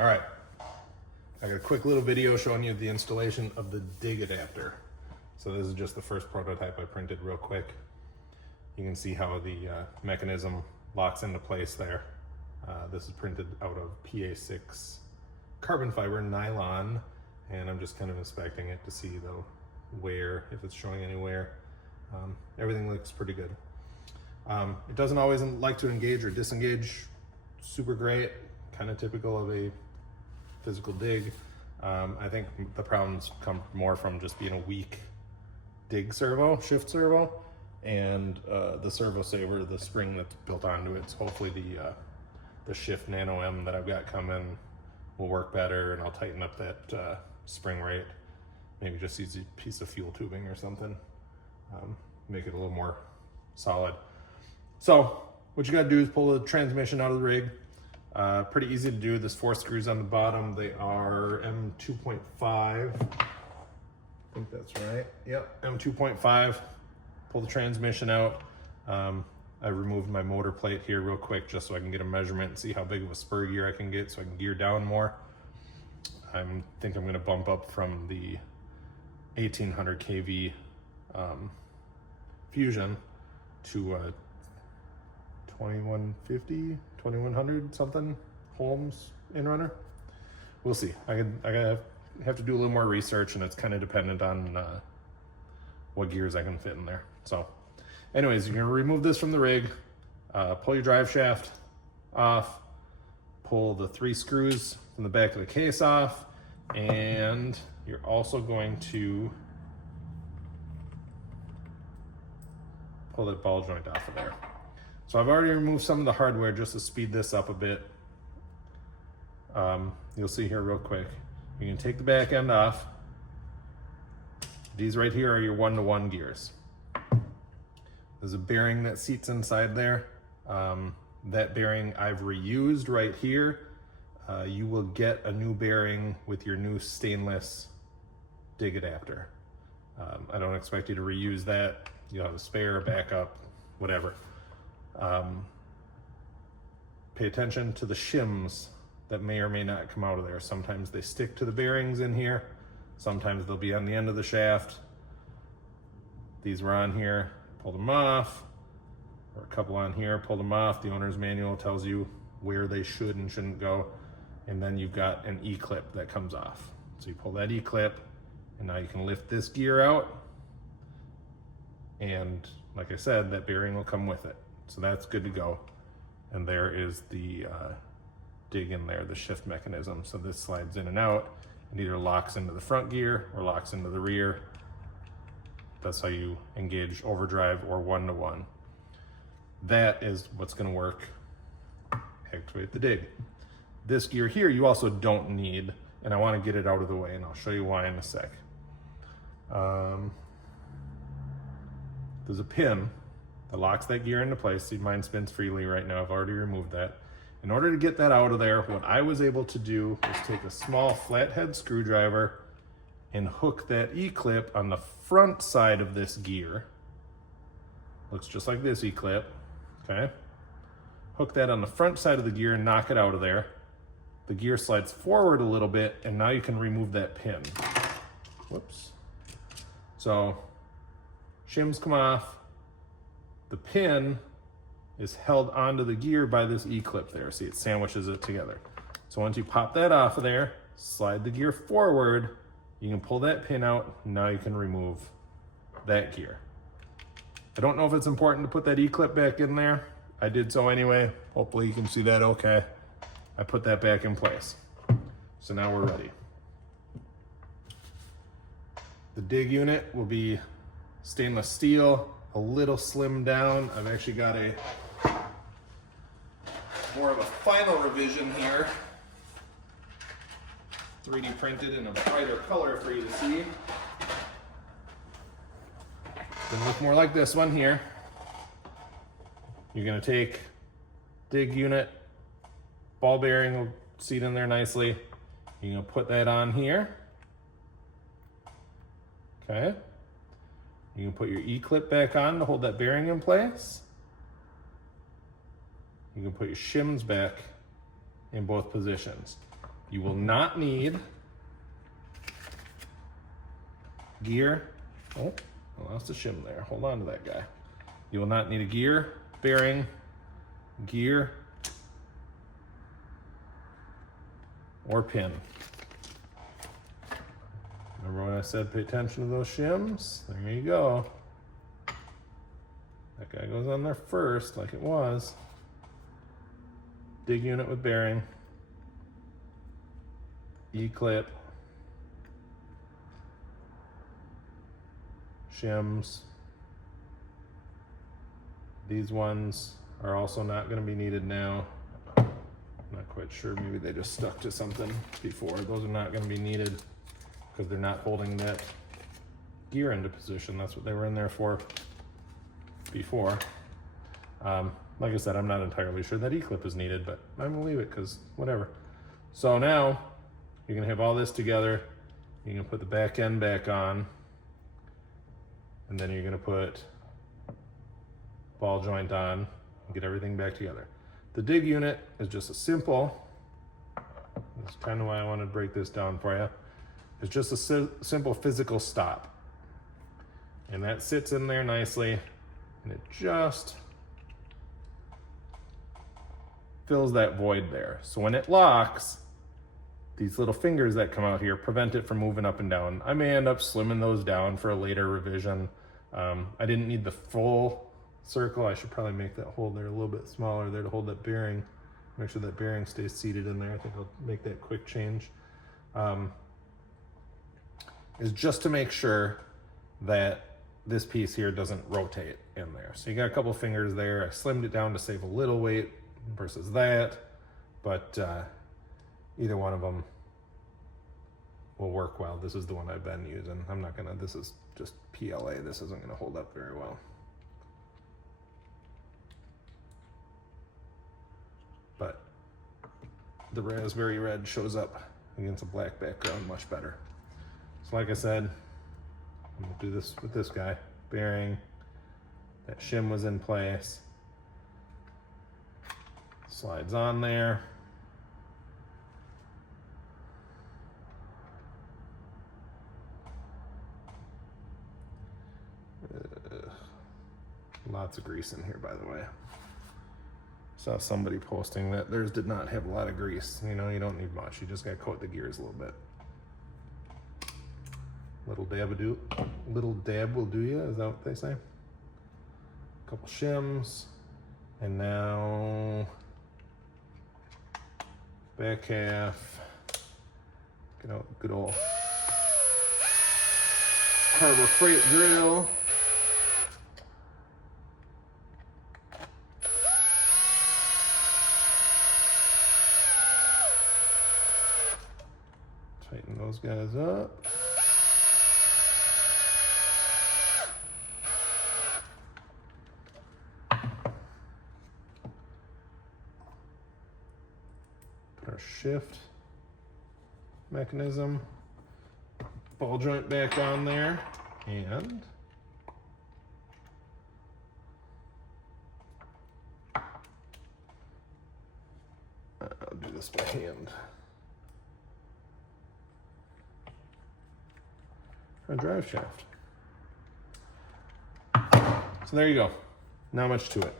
All right, I got a quick little video showing you the installation of the dig adapter. So this is just the first prototype I printed real quick. You can see how the mechanism locks into place there. This is printed out of PA6 carbon fiber nylon, and I'm just kind of inspecting it to see the wear, if it's showing any wear. Everything looks pretty good. It doesn't always like to engage or disengage super great, kind of typical of a physical dig. I think the problems come more from just being a weak dig servo, shift servo, and the servo saver, the spring that's built onto it. So hopefully the shift nano M that I've got coming will work better, and I'll tighten up that spring rate. Maybe just use a piece of fuel tubing or something. Make it a little more solid. So what you gotta do is pull the transmission out of the rig. Pretty easy to do. There's 4 screws on the bottom. They are M2.5. I think that's right. Yep, M2.5. Pull the transmission out. I removed my motor plate here real quick just so I can get a measurement and see how big of a spur gear I can get so I can gear down more. I think I'm gonna bump up from the 1800 kV Fusion to 2150, 2100 something Holmes inrunner. We'll see. I have to do a little more research, and it's kind of dependent on what gears I can fit in there. So anyways, you're gonna remove this from the rig, pull your drive shaft off, pull the 3 screws from the back of the case off, and you're also going to pull that ball joint off of there. So I've already removed some of the hardware just to speed this up a bit. You'll see here real quick. You can take the back end off. These right here are your 1-to-1 gears. There's a bearing that seats inside there. That bearing I've reused right here. You will get a new bearing with your new stainless dig adapter. I don't expect you to reuse that. You'll have a spare, backup, whatever. Pay attention to the shims that may or may not come out of there. Sometimes they stick to the bearings in here. Sometimes they'll be on the end of the shaft. These were on here, pulled them off, or a couple on here, pulled them off. The owner's manual tells you where they should and shouldn't go. And then you've got an E-clip that comes off. So you pull that E-clip, and now you can lift this gear out. And like I said, that bearing will come with it. So that's good to go. And there is the dig in there, the shift mechanism. So this slides in and out and either locks into the front gear or locks into the rear. That's how you engage overdrive or 1-to-1. That is what's gonna work, activate the dig. This gear here you also don't need, and I wanna get it out of the way, and I'll show you why in a sec. There's a pin that locks that gear into place. See, mine spins freely right now. I've already removed that. In order to get that out of there, what I was able to do was take a small flathead screwdriver and hook that E-clip on the front side of this gear. Looks just like this E-clip, okay? Hook that on the front side of the gear and knock it out of there. The gear slides forward a little bit, and now you can remove that pin. Whoops. So, shims come off. The pin is held onto the gear by this E-clip there. See, it sandwiches it together. So once you pop that off of there, slide the gear forward, you can pull that pin out, and now you can remove that gear. I don't know if it's important to put that E-clip back in there. I did so anyway. Hopefully you can see that okay. I put that back in place. So now we're ready. The dig unit will be stainless steel, a little slimmed down. I've actually got a more of a final revision here. 3D printed in a brighter color for you to see. Gonna look more like this one here. You're gonna take dig unit, ball bearing will seat in there nicely. You're gonna put that on here. Okay. You can put your E-clip back on to hold that bearing in place. You can put your shims back in both positions. You will not need gear. Oh, I lost a shim there. Hold on to that guy. You will not need a gear, bearing, gear, or pin. Remember when I said pay attention to those shims? There you go. That guy goes on there first, like it was. Dig unit with bearing. E-clip. Shims. These ones are also not going to be needed now. Not quite sure, maybe they just stuck to something before. Those are not going to be needed because they're not holding that gear into position. That's what they were in there for before. Like I said, I'm not entirely sure that E-clip is needed, but I'm gonna leave it because whatever. So now you're gonna have all this together. You're gonna put the back end back on, and then you're gonna put ball joint on and get everything back together. The dig unit is just a simple, that's kind of why I wanted to break this down for you. It's just a simple physical stop. And that sits in there nicely, and it just fills that void there. So when it locks, these little fingers that come out here prevent it from moving up and down. I may end up slimming those down for a later revision. I didn't need the full circle. I should probably make that hole there a little bit smaller there to hold that bearing. Make sure that bearing stays seated in there. I think I'll make that quick change. Is just to make sure that this piece here doesn't rotate in there. So you got a couple fingers there. I slimmed it down to save a little weight versus that, but either one of them will work well. This is the one I've been using. I'm not gonna, this is just PLA. This isn't gonna hold up very well. But the raspberry red shows up against a black background much better. So like I said, I'm gonna do this with this guy. Bearing, that shim was in place. Slides on there. Lots of grease in here, by the way. Saw somebody posting that theirs did not have a lot of grease. You know, you don't need much. You just gotta coat the gears a little bit. Little dab will do you, is that what they say? A couple shims, and now back half. Get out good old Harbor Freight drill. Tighten those guys up. Our shift mechanism, ball joint back on there, and I'll do this by hand. Our drive shaft. So there you go. Not much to it.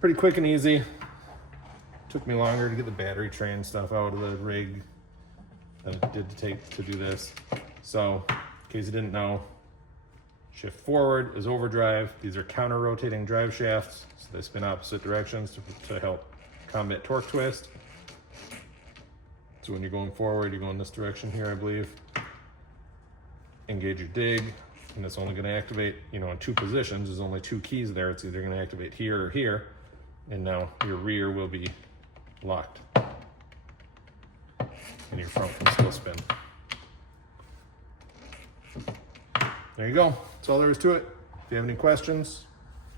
Pretty quick and easy. Took me longer to get the battery tray and stuff out of the rig than it did to take to do this. So, in case you didn't know, shift forward is overdrive. These are counter rotating drive shafts, so they spin opposite directions to help combat torque twist. So when you're going forward, you're going this direction here, I believe. Engage your dig, and it's only gonna activate, you know, in two positions. There's only two keys there. It's either gonna activate here or here, and now your rear will be locked, and your front can still spin. There you go. That's all there is to it. If you have any questions,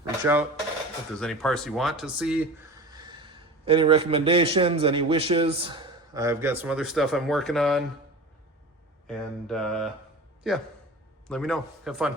reach out. If there's any parts you want to see, any recommendations, any wishes, I've got some other stuff I'm working on, and yeah, let me know. Have fun.